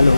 Hello.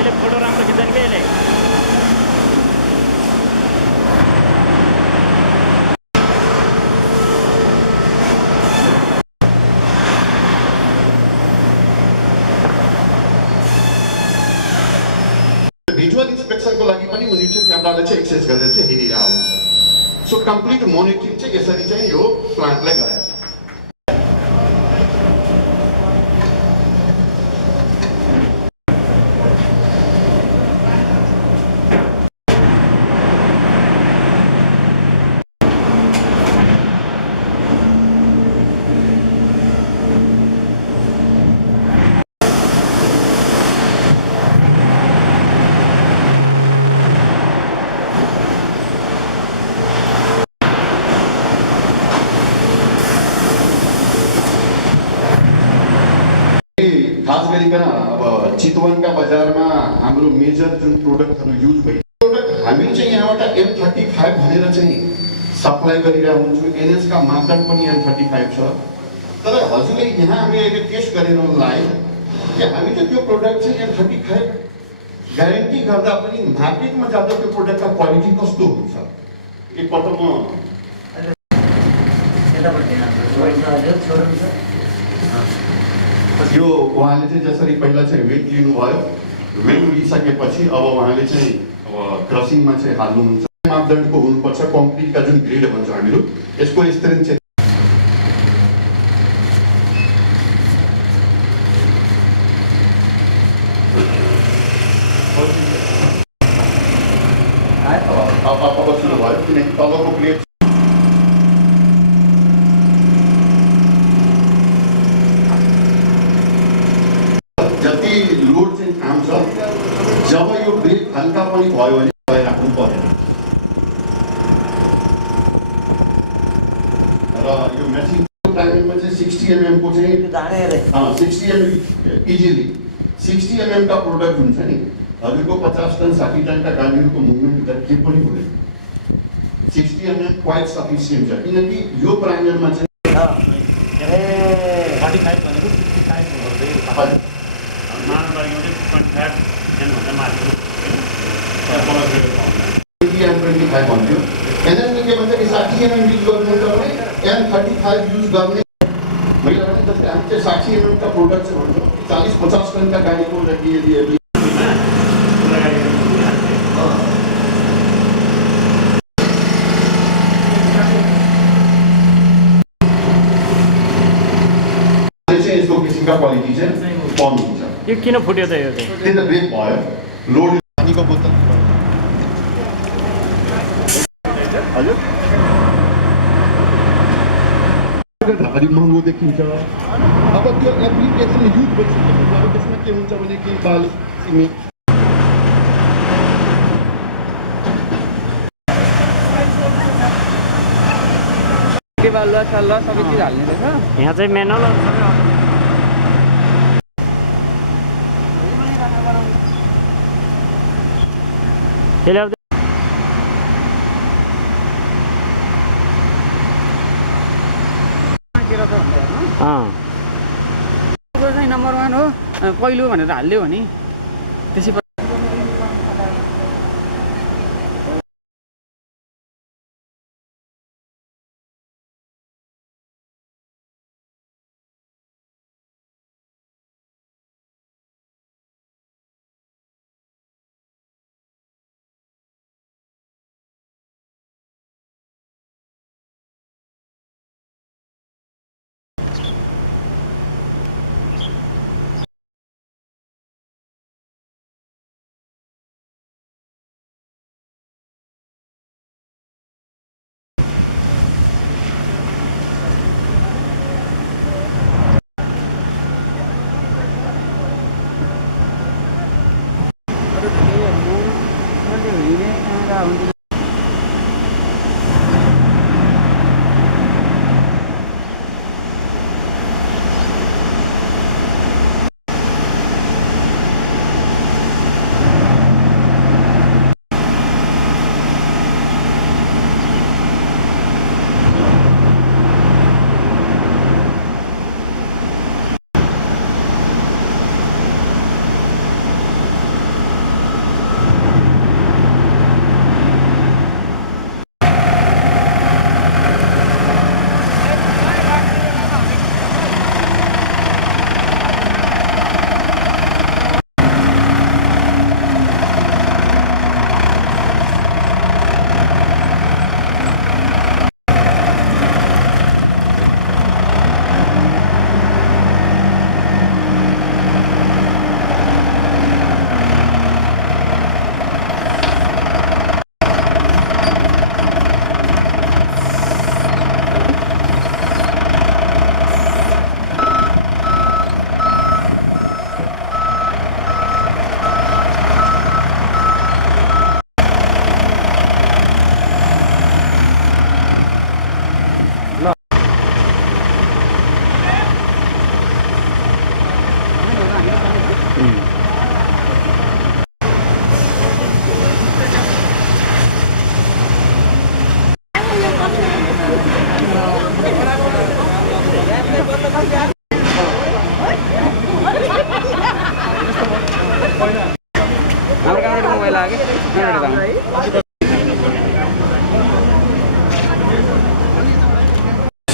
यसले photo राम्रो खिच्दैन क्या यसले। भिजुअल इन्स्पेक्सनको लागि पनि उनी चाहिँ क्यामेराले चाहिँ एक्सेस गरेर चाहिँ हेरिरहेको हुन्छ। सो कम्प्लिट मोनिटरिङ चाहिँ यसरी चाहिँ यो प्लान्टलाई गराएको छ। खास गरिकन अब चितवनका बजारमा हाम्रो मेजर जुन प्रोडक्टहरू युज भइरहेको प्रोडक्ट हामी चाहिँ यहाँबाट M35 भनेर चाहिँ सप्लाई गरिरहेको हुन्छौँ। एनएसका मापदण्ड पनि M35 छ। तर हजुरले यहाँ हामीले अहिले टेस्ट गरेर लाग्यो कि हामीले त्यो प्रोडक्ट चाहिँ M35 ग्यारेन्टी गर्दा पनि मार्केटमा जाँदा त्यो प्रोडक्टको क्वालिटी कस्तो हुन्छ एकपल्ट यो उहाँले चाहिँ जसरी पहिला चाहिँ वेट लिनुभयो, वेट लिइसकेपछि अब उहाँले चाहिँ अब क्रसिङमा चाहिँ हाल्नुहुन्छ। मापदण्डको हुनुपर्छ कङ्क्रिटका जुन ग्रेड भन्छ हामीहरू यसको स्ट्रेन्थ चाहिँ अब सुरु भयो किनकि तलको प्लेट जति लोड चाहिँ थाम्छ जब यो ब्रेक हल्का पनि भयो भने राख्नु परेन र यो मेसिनको टाइमिङमा चाहिँ 60 mm को चाहिँ 60 mm इजिली 60 mm का प्रोडक्ट हुन्छ नि हजुरको 50 टन 60 टनका गाडीहरूको मुभमेन्ट हुँदा के पनि हुँदैन। 60 mm क्वाइट सफिसियन्ट छ किनकि यो प्राइमरमा चाहिँ 45 भनेको 55 हो। गरेको चाहिँ 25 भन्दा माथि M25 भन्थ्यो एनएसले के भन्छ कि 60 mm युज गर्नुहुन्छ भने M35 युज गर्ने मैले भने जस्तै हामी चाहिँ 60 mm का प्रोडक्ट चाहिँ भन्छौँ 40-50 टन का गाडीको लागि यदि यसको किसिमका क्वालिटी चाहिँ कम हुन्छ यो किन फुट्यो त यो चाहिँ त्यही त ब्रेक भयो लोड पानीको बोतल हजुर भारी महँगो देखिन्छ अब त्यो एप्लिकेसन युज भइसक्यो अब त्यसमा के हुन्छ भने कि बालु सिमेन्ट के बालुवा सल्ला सबै चिज हाल्ने रहेछ यहाँ चाहिँ म्यानुअल त्यसले चाहिँ नम्बर 1 हो पहिलो भनेर हाल्दियो भने त्यसै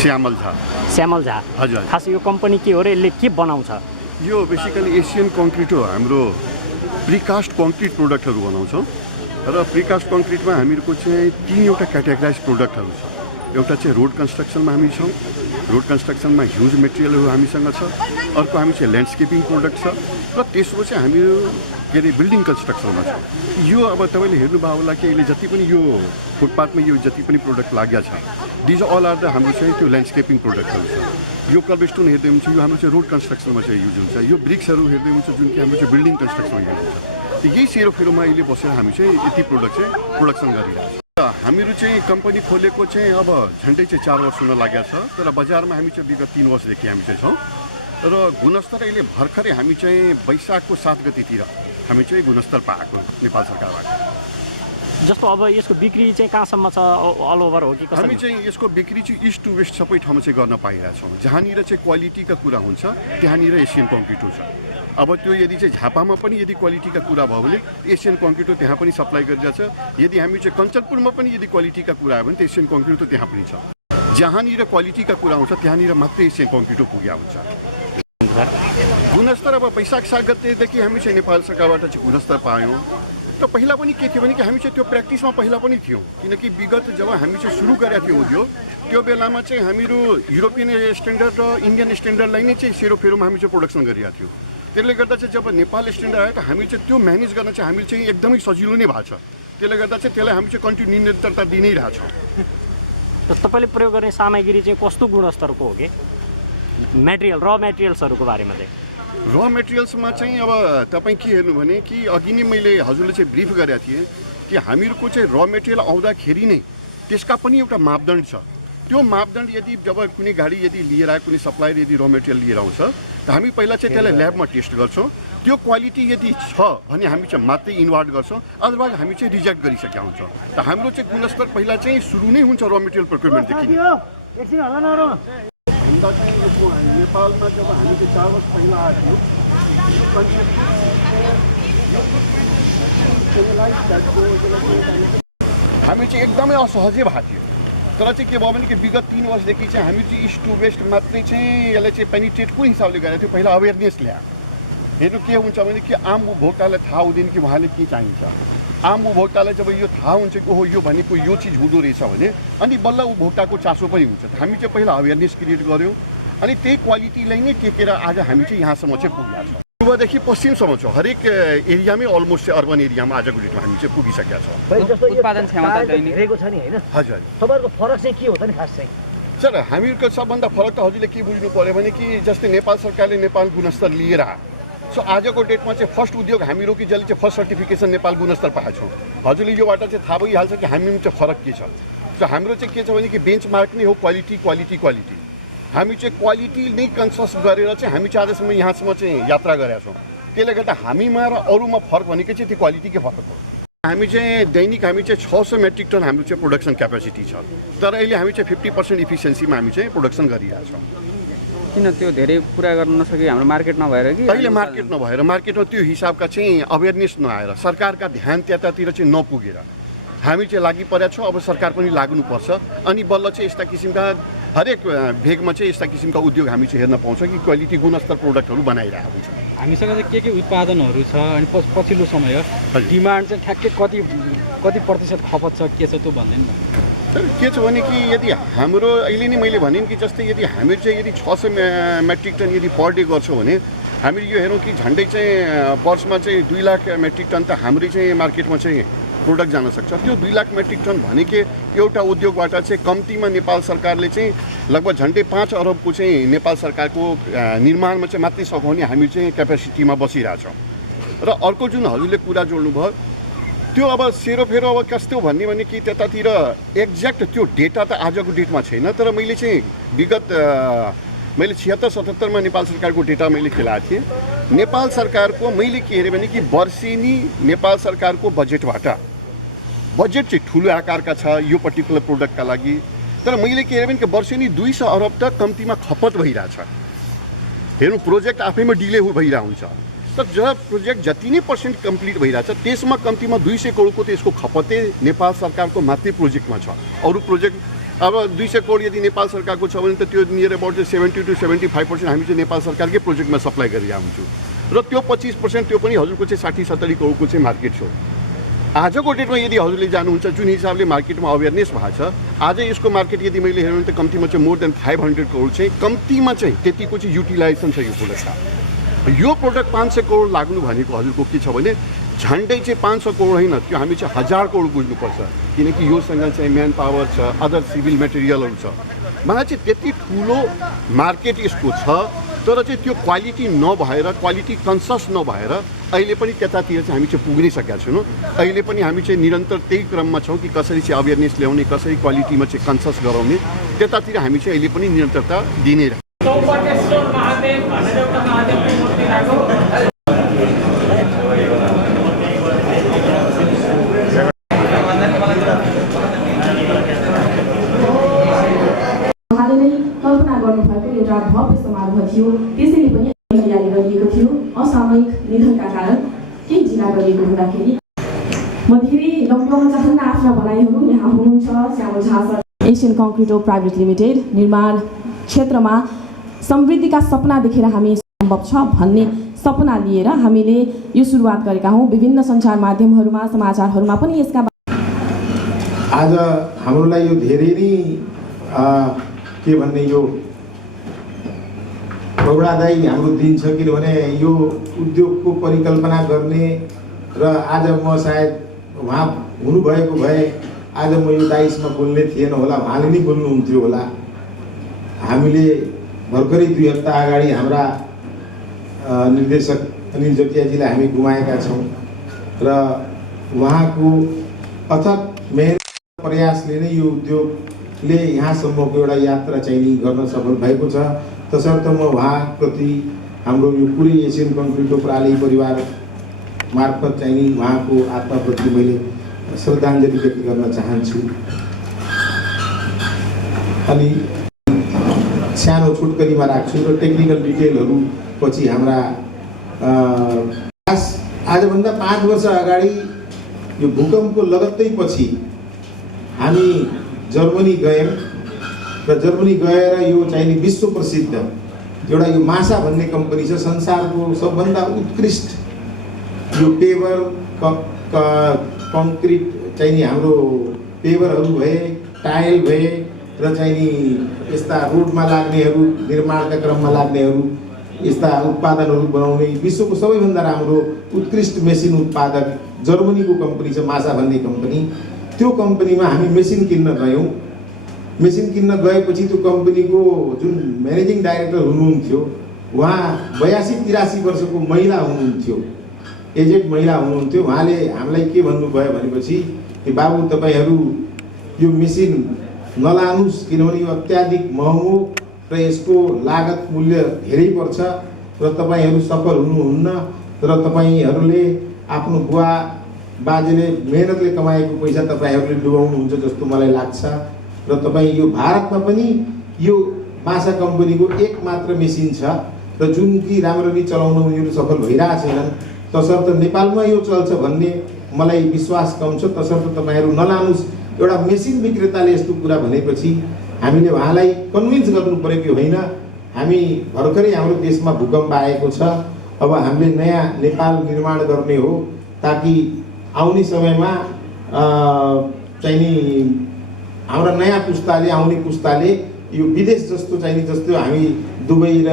श्यामल झा हजुर खास यो कम्पनी के हो र यसले के बनाउँछ यो बेसिकली एसियन कङ्क्रिट हो हाम्रो प्रिकास्ट कङ्क्रिट प्रोडक्टहरू बनाउँछौँ र प्रिकास्ट कङ्क्रिटमा हामीहरूको चाहिँ 3वटा क्याटेगोराइज प्रोडक्टहरू छ एउटा चाहिँ रोड कन्स्ट्रक्सनमा हामी छौँ रोड कन्स्ट्रक्सनमा ह्युज मेटेरियलहरू हामीसँग छ अर्को हामी चाहिँ ल्यान्डस्केपिङ प्रोडक्ट छ र तेस्रो चाहिँ हामीहरू के अरे बिल्डिङ कन्स्ट्रक्सनमा छ यो अब तपाईँले हेर्नुभयो होला कि अहिले जति पनि यो फुटपाथमा यो जति पनि प्रोडक्ट लागेको छ दिज अल आर द हाम्रो चाहिँ त्यो ल्यान्डस्केपिङ प्रोडक्टहरू छ यो कर्बस्टोन हेर्दै हुन्छ यो हाम्रो चाहिँ रोड कन्स्ट्रक्सनमा चाहिँ युज हुन्छ यो ब्रिक्सहरू हेर्दै हुन्छ जुन कि हाम्रो चाहिँ बिल्डिङ कन्स्ट्रक्सनमा युज हुन्छ यही सेरोफेरोमा अहिले बसेर हामी चाहिँ यति प्रोडक्ट चाहिँ प्रोडक्सन गरिरहेको छ हामीहरू चाहिँ कम्पनी खोलेको चाहिँ अब झन्डै चाहिँ 4 वर्ष हुन लागेको छ तर बजारमा हामी चाहिँ विगत 3 वर्षदेखि हामी चाहिँ छौँ र गुणस्तर अहिले भर्खरै हामी चाहिँ वैशाखको 7 गतितिर हामी चाहिँ गुणस्तर पाएको नेपाल सरकारबाट जस्तो अब यसको बिक्री चाहिँ कहाँसम्म छ, अल ओभर हो कि हामी कसरी? चाहिँ यसको बिक्री चाहिँ इस्ट टु वेस्ट सबै ठाउँमा चाहिँ गर्न पाइरहेछौँ। जहाँनिर चाहिँ क्वालिटीका कुरा हुन्छ त्यहाँनिर एसियन कङ्क्रिटो छ। अब त्यो यदि चाहिँ झापामा पनि यदि क्वालिटीका कुरा भयो भने एसियन कङ्क्रिटो त्यहाँ पनि सप्लाई गरिरहेछ। यदि हामी चाहिँ कञ्चनपुरमा पनि यदि क्वालिटीका कुरा आयो भने त एसियन कङ्क्रिटो त्यहाँ पनि छ। जहाँनिर क्वालिटीका कुरा आउँछ त्यहाँनिर मात्रै एसियन कङ्क्रिटो पुग्या हुन्छ। गुणस्तर अब वैशाख 7 गतेदेखि हामी चाहिँ नेपाल सरकारबाट चाहिँ गुणस्तर पायौँ। त पहिला पनि के थियो भने कि हामी चाहिँ त्यो प्र्याक्टिसमा पहिला पनि थियौँ, किनकि विगत जब हामी चाहिँ सुरु गरेका थियौँ उद्योग त्यो बेलामा चाहिँ हामीहरू युरोपियन स्ट्यान्डर्ड र इन्डियन स्ट्यान्डर्डलाई नै चाहिँ सेरोफेरोमा हामी चाहिँ प्रोडक्सन गरिरहेको थियौँ। त्यसले गर्दा चाहिँ जब नेपाल स्ट्यान्डर्ड आयो त हामी चाहिँ त्यो म्यानेज गर्न चाहिँ हामी चाहिँ एकदमै सजिलो नै भएको छ। त्यसले गर्दा चाहिँ त्यसलाई हामी चाहिँ कन्टिन्यू निरन्तरता दिनै रहेछौँ। तपाईँले प्रयोग गर्ने सामग्री चाहिँ कस्तो गुणस्तरको हो कि मेटेरियल, र मेटेरियल्सहरूको बारेमा चाहिँ? र मेटेरियल्समा चाहिँ अब तपाईँ के हेर्नु भने कि अघि नै मैले हजुरले चाहिँ ब्रिफ गरेका थिएँ कि हामीहरूको चाहिँ र मेटेरियल आउँदाखेरि नै त्यसका पनि एउटा मापदण्ड छ। त्यो मापदण्ड यदि जब कुनै गाडी यदि लिएर आयो, कुनै सप्लायर यदि र मेटेरियल लिएर आउँछ त हामी पहिला चाहिँ त्यसलाई ल्याबमा टेस्ट गर्छौँ। त्यो क्वालिटी यदि छ भने हामी चाहिँ मात्रै इन्भर्ट गर्छौँ, अदरवाइज हामी चाहिँ रिजेक्ट गरिसकेका हुन्छौँ। त हाम्रो चाहिँ गुणस्तर पहिला चाहिँ सुरु नै हुन्छ र मेटेरियल प्रोक्युरमेन्टदेखि। भन्दा चाहिँ यसको नेपालमा जब हामी चाहिँ 4 वर्ष पहिला आएको थियौँ हामी चाहिँ एकदमै असहजै भएको थियो। तर चाहिँ के भयो भने कि विगत 3 वर्षदेखि चाहिँ हामी चाहिँ इस्ट टु वेस्ट मात्रै चाहिँ यसलाई चाहिँ पेनिट्रेट कुन हिसाबले गरेको थियो, पहिला अवेरनेस ल्यायो। हेर्नु के हुन्छ भने कि आम उपभोक्तालाई थाहा हुँदैन कि उहाँले के चाहिन्छ। आम उपभोक्तालाई जब यो थाहा हुन्छ कि ओहो यो भनेको यो चिज हुँदो रहेछ भने अनि बल्ल उपभोक्ताको चासो पनि हुन्छ। हामी चाहिँ पहिला अवेरनेस क्रिएट गऱ्यौँ अनि त्यही क्वालिटीलाई नै टेकेर आज हामी चाहिँ यहाँसम्म चाहिँ पुगेका छौँ। पूर्वदेखि पश्चिमसम्म छ, हरेक एरियामै अलमोस्ट चाहिँ अर्बन एरियामा आजको डेटमा हामी चाहिँ पुगिसकेका छौँ। उत्पादन क्षमता धेरैको छ नि हैन? हजुर। तपाईँहरूको फरक चाहिँ के हो त नि खास चाहिँ? सर हामीहरूको सबभन्दा फरक त हजुरले के बुझ्नु पऱ्यो भने कि जस्तै नेपाल सरकारले नेपाल गुणस्तर लिएर सो आजको डेटमा चाहिँ फर्स्ट उद्योग हामीहरू कि जसले चाहिँ फर्स्ट सर्टिफिकेसन नेपाल गुणस्तर पाएको छौँ। हजुरले योबाट चाहिँ थाहा भइहाल्छ कि हामीमा चाहिँ फरक के छ। सो हाम्रो चाहिँ के छ भने कि बेन्च मार्क नै हो क्वालिटी क्वालिटी क्वालिटी। हामी चाहिँ क्वालिटी नै कन्सियस गरेर चाहिँ हामी चाहिँ आजसम्म यहाँसम्म चाहिँ यात्रा गरेका छौँ। त्यसले गर्दा हामीमा र अरूमा फरक भनेको चाहिँ त्यो क्वालिटीकै फरक हो। हामी चाहिँ दैनिक हामी चाहिँ 600 मेट्रिक टन हाम्रो चाहिँ प्रोडक्सन क्यापेसिटी छ। तर अहिले हामी चाहिँ 50% इफिसियन्सीमा हामी चाहिँ प्रोडक्सन गरिरहेछौँ। किन त्यो धेरै पुरा गर्न नसके? हाम्रो मार्केट नभएर कि अहिले मार्केट नभएर, मार्केटमा त्यो हिसाबका चाहिँ अवेरनेस नआएर, सरकारका ध्यान त्यतातिर चाहिँ नपुगेर हामी चाहिँ लागि परेका छौँ। अब सरकार पनि लाग्नुपर्छ अनि बल्ल चाहिँ यस्ता किसिमका हरेक भेगमा चाहिँ यस्ता किसिमका उद्योग हामी चाहिँ हेर्न पाउँछ कि क्वालिटी गुणस्तर प्रोडक्टहरू बनाइरहेको हुन्छ। हामीसँग चाहिँ के उत्पादनहरू छ अनि पछिल्लो समय डिमान्ड चाहिँ ठ्याक्कै कति प्रतिशत खपत छ के छ त्यो भन्दैन न? के छ भने कि यदि हाम्रो अहिले नै मैले भने कि जस्तै यदि हामी चाहिँ यदि 600 मेट्रिक टन यदि पर डे गर्छौँ भने हामीले यो हेरौँ कि झन्डै चाहिँ वर्षमा चाहिँ 2 लाख मेट्रिक टन त हाम्रै चाहिँ मार्केटमा चाहिँ प्रोडक्ट जान सक्छ। त्यो 2 लाख मेट्रिक टन भनेकै एउटा उद्योगबाट चाहिँ कम्तीमा नेपाल सरकारले चाहिँ लगभग झन्डै 5 अरबको चाहिँ नेपाल सरकारको निर्माणमा चाहिँ मात्रै सघाउने हामी चाहिँ क्यापेसिटीमा बसिरहेछौँ। र अर्को जुन हजुरले कुरा जोड्नुभयो त्यो अब सेरोफेरो अब कस्तो भन्ने भने कि त्यतातिर एक्ज्याक्ट त्यो डेटा त आजको डेटमा छैन। तर मैले चाहिँ विगत मैले 76-77मा नेपाल सरकारको डेटा मैले खेलाएको थिएँ। नेपाल सरकारको मैले के हेरेँ भने कि वर्षेनी नेपाल सरकारको बजेटबाट बजेट चाहिँ ठुलो आकारका छ यो पर्टिकुलर प्रोडक्टका लागि। तर मैले के हेरेँ भने कि वर्षेनी 200 अरब त कम्तीमा खपत भइरहेछ। हेर्नु प्रोजेक्ट आफैमा डिले भइरहेको हुन्छ। तर जब प्रोजेक्ट जति नै % कम्प्लिट भइरहेछ त्यसमा कम्तीमा 200 करोडको त यसको खपतै नेपाल सरकारको मात्रै प्रोजेक्टमा छ। अरू प्रोजेक्ट अब 200 करोड यदि नेपाल सरकारको छ भने त त्यो नियर अबाउट 70 to 75% हामी चाहिँ नेपाल सरकारकै प्रोजेक्टमा सप्लाई गरिरहेको हुन्छौँ। र त्यो 25% त्यो पनि हजुरको चाहिँ 60-70 करोडको चाहिँ मार्केट छ। आजको डेटमा यदि हजुरले जानुहुन्छ जुन हिसाबले मार्केटमा अवेरनेस भएको छ आज यसको मार्केट यदि मैले हेर्नु भने त कम्तीमा चाहिँ मोर देन 500 करोड चाहिँ कम्तीमा चाहिँ त्यतिको चाहिँ युटिलाइजेसन छ यो प्रोडक्टका। यो प्रोडक्ट 500 करोड लाग्नु भनेको हजुरको के छ भने झन्डै चाहिँ 500 करोड होइन, त्यो हामी चाहिँ 1000 करोड बुझ्नुपर्छ। किनकि योसँग चाहिँ म्यान पावर छ, अदर सिभिल मेटेरियलहरू छ। मलाई चाहिँ त्यति ठुलो मार्केट यसको छ। तर चाहिँ त्यो क्वालिटी नभएर, क्वालिटी कन्सियस नभएर अहिले पनि त्यतातिर चाहिँ हामी चाहिँ पुग्नै सकेका छैनौँ। अहिले पनि हामी चाहिँ निरन्तर त्यही क्रममा छौँ कि कसरी चाहिँ अवेरनेस ल्याउने, कसरी क्वालिटीमा चाहिँ कन्सियस गराउने, त्यतातिर हामी चाहिँ अहिले पनि निरन्तरता दिनै रहेछौँ। भएको थियो। त्यसैले पनि तयारी गरिएको थियो। असामयिक निधनका कारण केही ढिला गरिएको हुँदाखेरि म धेरै लम्ब्याउन चाहन्न आफ्ना भनाइहरू। यहाँ हुनुहुन्छ Shyamal Jha sir, Asian Concreto Private Limited निर्माण क्षेत्रमा समृद्धिका सपना देखेर हामी सम्भव छ भन्ने सपना लिएर हामीले यो सुरुवात गरेका हौँ। विभिन्न सञ्चार माध्यमहरूमा समाचारहरूमा पनि यसका आज हाम्रो लागि यो धेरै नै के भन्ने यो गौरवदायी हाम्रो दिन छ। किनभने यो उद्योगको परिकल्पना गर्ने र आज म सायद उहाँ हुनुभएको भए आज म यो दाइसमा बोल्ने थिएन होला, उहाँले नै बोल्नुहुन्थ्यो होला। हामीले भर्खरै 2 हप्ता अगाडि हाम्रा निर्देशक अनिल जोटियाजीलाई हामी गुमाएका छौँ र उहाँको अथक मेहनत प्रयासले नै यो उद्योगले यहाँसम्मको एउटा यात्रा चाहिँ गर्न सफल भएको छ। तसर्थ म उहाँप्रति हाम्रो यो पुरै एसियन कङ्क्रिटो प्राली परिवार मार्फत चाहिँ उहाँको आत्माप्रति मैले श्रद्धाञ्जली व्यक्त गर्न चाहन्छु। अनि सानो छुटकरीमा राख्छु र टेक्निकल डिटेलहरू पछि हाम्रा आजभन्दा 5 वर्ष अगाडि यो भूकम्पको लगत्तै पछि हामी जर्मनी गयौँ र जर्मनी गएर यो चाहिँ विश्व प्रसिद्ध एउटा यो मासा भन्ने कम्पनी छ, संसारको सबभन्दा उत्कृष्ट यो पेवर कङ्क्रिट चाहिँ हाम्रो पेवरहरू भए, टाइल भए र चाहिँ यस्ता रोडमा लाग्नेहरू, निर्माणका क्रममा लाग्नेहरू, यस्ता उत्पादनहरू बनाउने विश्वको सबैभन्दा राम्रो उत्कृष्ट मेसिन उत्पादक जर्मनीको कम्पनी छ मासा भन्ने कम्पनी। त्यो कम्पनीमा हामी मेसिन किन्न गयौँ। मेसिन किन्न गएपछि त्यो कम्पनीको जुन म्यानेजिङ डाइरेक्टर हुनुहुन्थ्यो उहाँ 82-83 वर्षको महिला हुनुहुन्थ्यो, एजेड महिला हुनुहुन्थ्यो। उहाँले हामीलाई के भन्नुभयो भनेपछि कि बाबु तपाईँहरू यो मेसिन नलानुस्, किनभने यो अत्याधिक महँगो र यसको लागत मूल्य धेरै पर्छ र तपाईँहरू सफल हुनुहुन्न र तपाईँहरूले आफ्नो बुवा बाजेले मेहनतले कमाएको पैसा तपाईँहरूले डुबाउनुहुन्छ जस्तो मलाई लाग्छ र तपाईँ यो भारतमा पनि यो मासा कम्पनीको एक मात्र मेसिन छ र जुन कि राम्ररी चलाउन उनीहरू सफल भइरहेको छैनन्। तसर्थ नेपालमा यो चल्छ भन्ने मलाई विश्वास कम छ। तसर्थ तपाईँहरू नलानुस्। एउटा मेसिन विक्रेताले यस्तो कुरा भनेपछि हामीले उहाँलाई कन्भिन्स गर्नु पऱ्यो कि होइन, हामी भर्खरै हाम्रो देशमा भूकम्प आएको छ, अब हामीले नयाँ नेपाल निर्माण गर्ने हो ताकि आउने समयमा चाहिँ हाम्रा नयाँ पुस्ताले, आउने पुस्ताले यो विदेश जस्तो चाहिँ जस्तो हामी दुबई र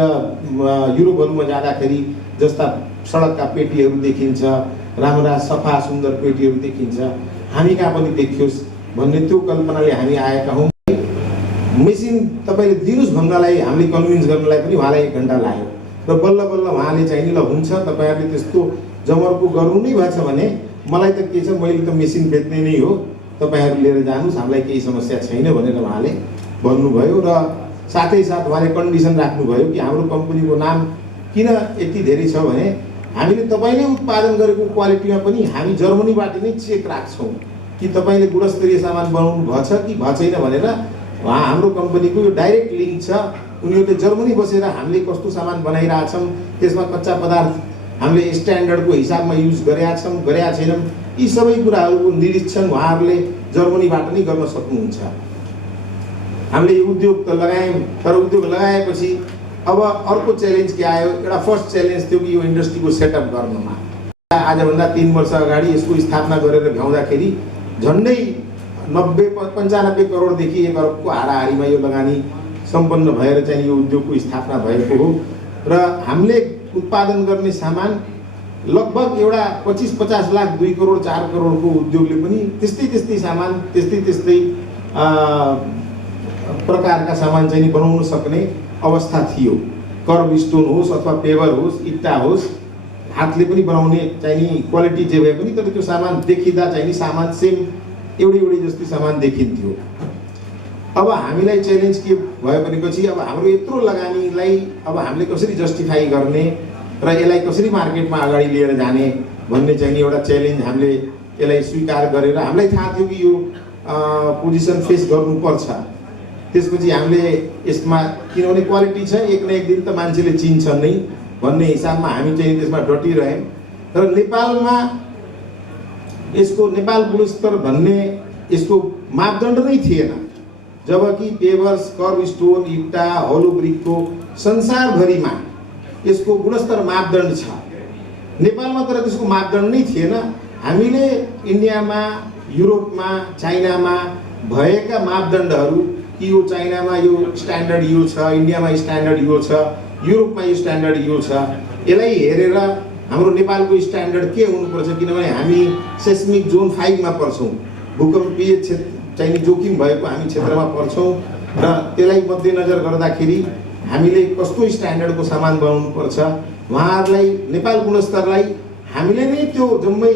युरोपहरूमा जाँदाखेरि जस्ता सडकका पेटीहरू देखिन्छ, राम्रा सफा सुन्दर पेटीहरू देखिन्छ, हामी कहाँ पनि देखियोस् भन्ने त्यो कल्पनाले हामी आएका हौँ। मेसिन तपाईँले दिनुहोस् भन्नलाई, हामीले कन्भिन्स गर्नलाई पनि उहाँलाई 1 घन्टा लाग्यो र बल्ल बल्ल उहाँले चाहिँ ल हुन्छ तपाईँहरूले त्यस्तो जमर्को गर्नु नै भएछ भने मलाई त के छ, मैले त मेसिन बेच्ने नै हो, तपाईँहरू लिएर जानुहोस्, हामीलाई केही समस्या छैन भनेर उहाँले भन्नुभयो। र साथै साथ उहाँले कन्डिसन राख्नुभयो कि हाम्रो कम्पनीको नाम किन यति धेरै छ भने हामीले तपाईँले उत्पादन गरेको क्वालिटीमा पनि हामी जर्मनीबाट नै चेक राख्छौँ कि तपाईँले गुणस्तरीय सामान बनाउनु भएछ कि भएको छैन भनेर। हाम्रो कम्पनीको यो डाइरेक्ट लिङ्क छ। उनीहरूले जर्मनी बसेर हामीले कस्तो सामान बनाइरहेछौँ, त्यसमा कच्चा पदार्थ हामीले स्ट्यान्डर्डको हिसाबमा युज गरेका छैनौँ, यी सबै कुराहरूको निरीक्षण उहाँहरूले जर्मनीबाट नै गर्न सक्नुहुन्छ। हामीले यो उद्योग त लगायौँ, तर उद्योग लगाएपछि अब अर्को च्यालेन्ज के आयो? एउटा फर्स्ट च्यालेन्ज थियो कि यो इन्डस्ट्रीको सेटअप गर्नमा। आजभन्दा 3 वर्ष अगाडि यसको स्थापना गरेर भ्याउँदाखेरि झन्डै 90-95 करोडदेखि 1 अरबको हाराहारीमा यो लगानी सम्पन्न भएर चाहिँ यो उद्योगको स्थापना भएको हो र हामीले उत्पादन गर्ने सामान लगभग एउटा 25-50 लाख 2 करोड 4 करोडको उद्योगले पनि त्यस्तै सामान त्यस्तै प्रकारका सामान चाहिँ बनाउन सक्ने अवस्था थियो। कर्ब स्टोन होस् अथवा पेवर होस्, इट्टा होस्, हातले पनि बनाउने चाहिँ क्वालिटी जे भए पनि तर त्यो सामान देखिँदा चाहिँ सामान सेम एउटै जस्तै सामान देखिन्थ्यो। अब हामीलाई च्यालेन्ज के भयो भनेपछि अब हाम्रो यत्रो लगानीलाई अब हामीले कसरी जस्टिफाई गर्ने र यसलाई कसरी मार्केटमा अगाडि लिएर जाने भन्ने चाहिँ एउटा च्यालेन्ज हामीले यसलाई स्वीकार गरेर हामीलाई थाहा थियो कि यो पोजिसन फेस गर्नुपर्छ त्यसपछि हामीले यसमा किनभने क्वालिटी छ, एक न एक दिन त मान्छेले चिन्छ नै भन्ने हिसाबमा हामी चाहिँ त्यसमा डटिरह्यौँ। र नेपालमा यसको नेपाल गुणस्तर भन्ने यसको मापदण्ड नै थिएन, जबकि पेभर्स, कर्भ स्टोन, इट्टा, होलो ब्रिकको संसारभरिमा यसको गुणस्तर मापदण्ड छ। नेपालमा तर त्यसको मापदण्ड नै थिएन। हामीले इन्डियामा, युरोपमा, चाइनामा भएका मापदण्डहरू कि यो चाइनामा यो स्ट्यान्डर्ड यो छ, इन्डियामा स्ट्यान्डर्ड यो छ, युरोपमा यो स्ट्यान्डर्ड यो छ, यसलाई हेरेर हाम्रो नेपालको स्ट्यान्डर्ड के हुनुपर्छ, किनभने हामी सेस्मिक जोन 5 मा पर्छौँ, भूकम्पीय क्षेत्र चाहिँ जोखिम भएको हामी क्षेत्रमा पर्छौँ र त्यसलाई मध्यनजर गर्दाखेरि हामीले कस्तो स्ट्यान्डर्डको सामान बनाउनुपर्छ, उहाँहरूलाई नेपाल गुणस्तरलाई हामीले नै त्यो जम्मै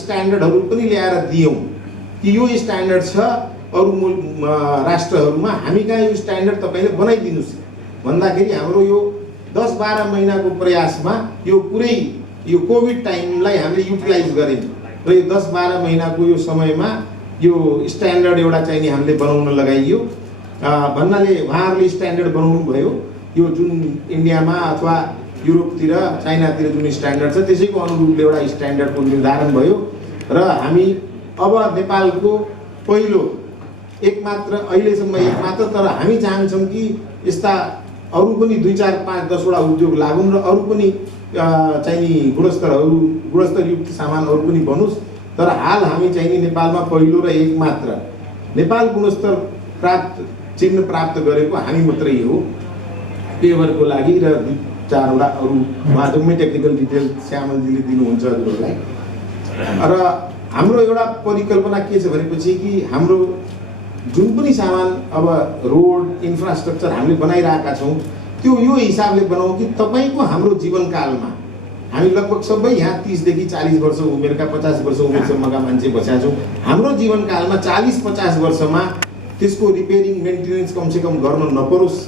स्ट्यान्डर्डहरू पनि ल्याएर दियौँ कि यो स्ट्यान्डर्ड छ अरू राष्ट्रहरूमा, हामी कहाँ यो स्ट्यान्डर्ड तपाईँले बनाइदिनुहोस् भन्दाखेरि हाम्रो यो 10-12 महिनाको प्रयासमा यो पुरै यो कोभिड टाइमलाई हामीले युटिलाइज गऱ्यौँ र यो 10-12 महिनाको यो समयमा यो स्ट्यान्डर्ड एउटा चाहिँ नि हामीले बनाउन लगाइयो। भन्नाले उहाँहरूले स्ट्यान्डर्ड बनाउनु भयो, यो जुन इन्डियामा अथवा युरोपतिर, चाइनातिर जुन स्ट्यान्डर्ड छ त्यसैको अनुरूपले एउटा स्ट्यान्डर्डको निर्धारण भयो र हामी अब नेपालको पहिलो एकमात्र, अहिलेसम्म एकमात्र, तर हामी चाहन्छौँ कि यस्ता अरू पनि 2, 4, 5, 10 वटा उद्योग लागुन् र अरू पनि चाहिँ नि गुणस्तरयुक्त सामानहरू पनि बनोस्। तर हाल हामी चाहिँ नि नेपालमा पहिलो र एकमात्र नेपाल गुणस्तर चिन्ह प्राप्त गरेको हामी मात्रै हो पेभरको लागि। र 2-4 वटा अरू उहाँ जम्मै टेक्निकल डिटेल श्यामलजीले दिनुहुन्छ हजुरहरूलाई। र हाम्रो एउटा परिकल्पना के छ भनेपछि कि हाम्रो जुन पनि सामान अब रोड इन्फ्रास्ट्रक्चर हामीले बनाइरहेका छौँ त्यो यो हिसाबले बनाऊ कि तपाईँको हाम्रो जीवनकालमा हामी लगभग सबै यहाँ 30 देखि 40 वर्ष उमेरका, 50 वर्ष उमेरसम्मका मान्छे बसेका छौँ। हाम्रो जीवनकालमा 40-50 वर्षमा त्यसको रिपेयरिङ मेन्टेनेन्स कमसेकम गर्न नपरोस्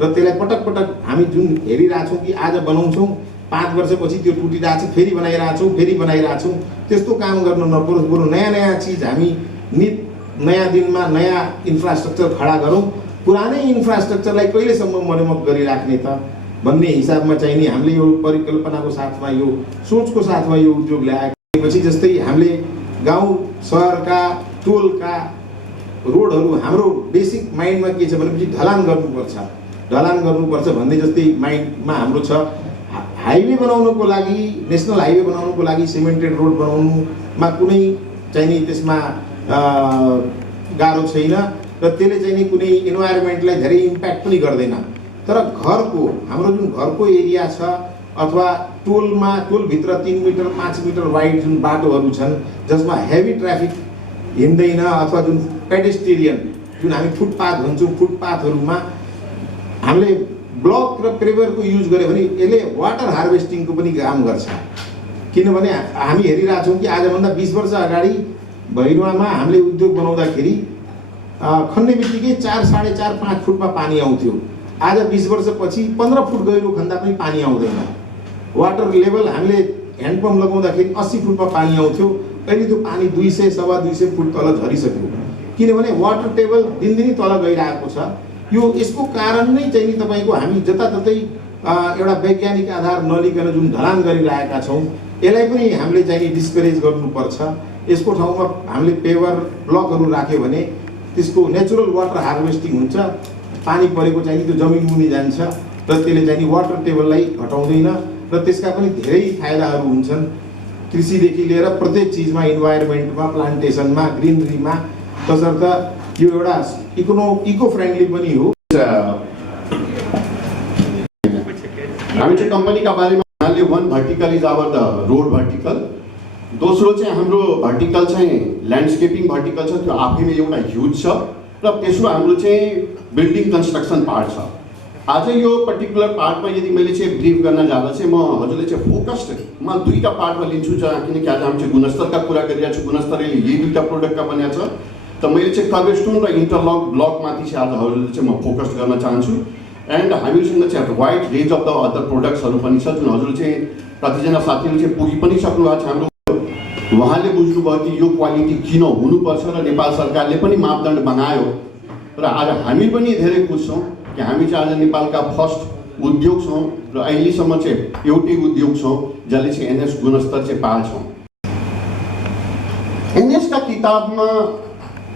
र त्यसलाई पटक पटक हामी जुन हेरिरहेछौँ कि आज बनाउँछौँ 5 वर्षपछि त्यो टुटिरहेछ, फेरि बनाइरहेछौँ, त्यस्तो काम गर्न नपरोस्। बरु नयाँ नयाँ चिज हामी नयाँ दिनमा नयाँ इन्फ्रास्ट्रक्चर खडा गरौँ, पुरानै इन्फ्रास्ट्रक्चरलाई कहिलेसम्म मर्मत गरिराख्ने त भन्ने हिसाबमा चाहिँ नि हामीले यो परिकल्पनाको साथमा, यो सोचको साथमा यो उद्योग ल्याएपछि, जस्तै हामीले गाउँ सहरका टोलका रोडहरू हाम्रो बेसिक माइन्डमा के छ भनेपछि ढलान गर्नुपर्छ भन्ने जस्तै माइन्डमा हाम्रो छ। हाइवे बनाउनको लागि, नेसनल हाइवे बनाउनको लागि सिमेन्टेड रोड बनाउनुमा कुनै चाहिँ नि त्यसमा गाह्रो छैन र त्यसले चाहिँ नि कुनै इन्भाइरोमेन्टलाई धेरै इम्प्याक्ट पनि गर्दैन। तर हाम्रो जुन घरको एरिया छ अथवा टोलभित्र 3 मिटर 5 मिटर वाइड जुन बाटोहरू छन् जसमा हेभी ट्राफिक हिँड्दैन, अथवा जुन पेडेस्ट्रियन जुन हामी फुटपाथ भन्छौँ, फुटपाथहरूमा हामीले ब्लक र पेभरको युज गर्यो भने यसले वाटर हार्भेस्टिङको पनि काम गर्छ। किनभने हामी हेरिरहेछौँ कि आजभन्दा 20 वर्ष अगाडि भैरुवामा हामीले उद्योग बनाउँदाखेरि खन्ने बित्तिकै 4-4.5 फुटमा पानी आउँथ्यो। आज 20 वर्षपछि 15 फुट गहिरो खन्दा पनि पानी आउँदैन। वाटर लेभल हामीले ह्यान्डपम्प लगाउँदाखेरि 80 फुटमा पानी आउँथ्यो, अहिले त्यो पानी 200-2.25 फुट तल झरिसक्यो, किनभने वाटर टेबल दिनदिनै तल गइरहेको छ। यसको कारण नै चाहिँ नि तपाईँको हामी जताततै एउटा वैज्ञानिक आधार नलिकन जुन ढलान गरिरहेका छौँ, यसलाई पनि हामीले चाहिँ डिस्करेज गर्नुपर्छ। यसको ठाउँमा हामीले पेभर ब्लकहरू राख्यो भने त्यसको नेचुरल वाटर हार्भेस्टिङ हुन्छ, पानी परेको चाहिँ त्यो जमिन मुनि जान्छ र त्यसले चाहिँ वाटर टेबललाई घटाउँदैन र त्यसका पनि धेरै फाइदाहरू हुन्छन्, कृषिदेखि लिएर प्रत्येक चिजमा, इन्भाइरोमेन्टमा, प्लान्टेसनमा, ग्रिनरीमा। तसर्थ यो एउटा इको फ्रेन्डली पनि हो। हामी चाहिँ कम्पनीका बारेमा हालले 1 vertical is our the road vertical, दोस्रो चाहिँ हाम्रो भर्टिकल चाहिँ ल्यान्डस्केपिङ भर्टिकल छ, त्यो आफैमा एउटा ह्युज छ, र तेस्रो हाम्रो चाहिँ बिल्डिङ कन्स्ट्रक्सन पार्ट छ। आज यो पर्टिकुलर पार्टमा यदि मैले चाहिँ ब्रिफ गर्न जाँदा चाहिँ म हजुरले चाहिँ फोकस्ड म 2टा पार्टमा लिन्छु, किनकि आज हामी चाहिँ गुणस्तरका कुरा गरिरहेको छु। गुणस्तरले यही 2टा प्रोडक्टका बनेको छ, त मैले चाहिँ कर्भस्टोन र इन्टरलक ब्लकमाथि चाहिँ आज हजुरले चाहिँ म फोकस गर्न चाहन्छु। एन्ड हामीसँग चाहिँ wide range of the other प्रोडक्ट्सहरू पनि छ जुन हजुर चाहिँ कतिजना साथीहरू चाहिँ पुगी पनि सक्नुभएको छ। हाम्रो उहाँले बुझ्नुभयो कि यो क्वालिटी किन हुनुपर्छ र नेपाल सरकारले पनि मापदण्ड बनायो र आज हामी पनि धेरै खुस छौँ कि हामी चाहिँ आज नेपालका फर्स्ट उद्योग छौँ र अहिलेसम्म चाहिँ एउटै उद्योग छौँ जसले चाहिँ एनएस गुणस्तर चाहिँ पाएछौँ। एनएसका किताबमा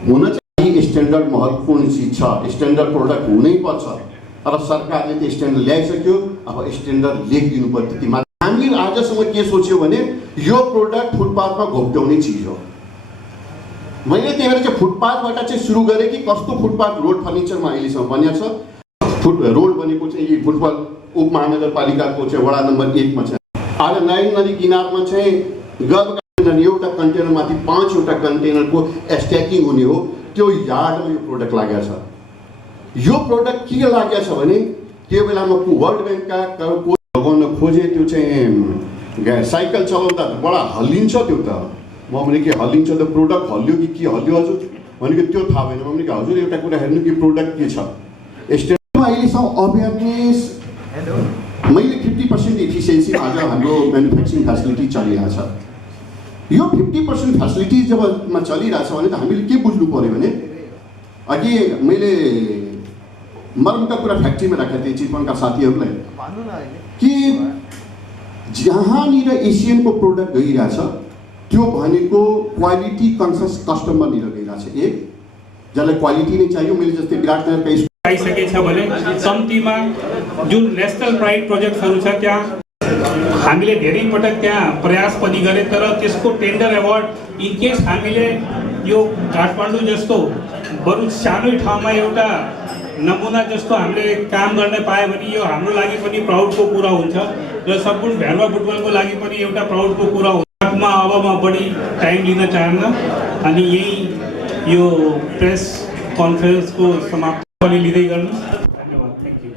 हुन चाहिँ स्ट्यान्डर्ड महत्त्वपूर्ण चिज छ, स्ट्यान्डर्ड प्रोडक्ट हुनैपर्छ। तर सरकारले त्यो स्ट्यान्डर्ड ल्याइसक्यो, अब स्ट्यान्डर्ड लेखिदिनु पर्यो त्यति मात्र। हामीले आजसम्म के सोच्यो भने यो प्रोडक्ट फुटपाथमा घोप्ट्याउने चिज हो। मैले त्यही भएर चाहिँ फुटपाथबाट चाहिँ सुरु गरेँ कि कस्तो फुटपाथ रोड फर्निचरमा अहिलेसम्म बनिएको छ। रोड बनेको चाहिँ यी बुटवल उपमहानगरपालिकाको चाहिँ वडा नम्बर 1 मा छ। आज नारायण नदी किनारमा चाहिँ गर्भका एउटा कन्टेनरमाथि 5वटा कन्टेनरको स्ट्याकिङ हुने हो, त्यो यार्डमा यो प्रोडक्ट लागेको छ। यो प्रोडक्ट के लागेको छ भने त्यो बेलामा वर्ल्ड ब्याङ्कका लगाउन खोजे, त्यो चाहिँ साइकल चलाउँदा बडा हल्लिन्छ त्यो त। म भने के हल्लिन्छ त, प्रोडक्ट हल्लियो कि के हल्लियो हजुर भनेको त्यो थाहा भएन। म भने कि हजुर एउटा कुरा हेर्नु कि प्रोडक्ट के छ। स्टेटमा अहिलेसम्म अवेरनेस मैले 50% इफिसियन्सीमा आज हाम्रो म्यानुफ्याक्चरिङ फेसिलिटी चलिरहेछ। यो 50% फेसिलिटी जबमा चलिरहेछ भने त हामीले के बुझ्नु पर्यो भने अघि मैले मर्मका कुरा फ्याक्ट्रीमा राखेको थिएँ चितवनका साथीहरूलाई कि जहाँनिर एसियनको प्रोडक्ट गइरहेछ त्यो भनेको क्वालिटी कन्सियस कस्टमरनिर गइरहेछ। एक जसलाई क्वालिटी नै चाहियो, मैले जस्तै विराटनगरका आइसकेछ भने कम्तीमा जुन नेसनल प्राइड प्रोजेक्टहरू छ त्यहाँ हामीले धेरै पटक त्यहाँ प्रयास पनि गरे, तर त्यसको टेन्डर एवार्ड इन केस हामीले यो काठमाडौँ जस्तो बरु सानै ठाउँमा एउटा नमुना जस्तो हामीले काम गर्न पायो भने यो हाम्रो लागि पनि प्राउडको कुरा हुन्छ र सम्पूर्ण भ्यालुवा बुटवलको लागि पनि एउटा प्राउडको कुरा हुन्छ। अब म बढी टाइम लिन चाहन्न अनि यही यो प्रेस कन्फरेन्सको समाप्ति पनि लिँदै गर्नु। धन्यवाद, थ्याङ्क यू।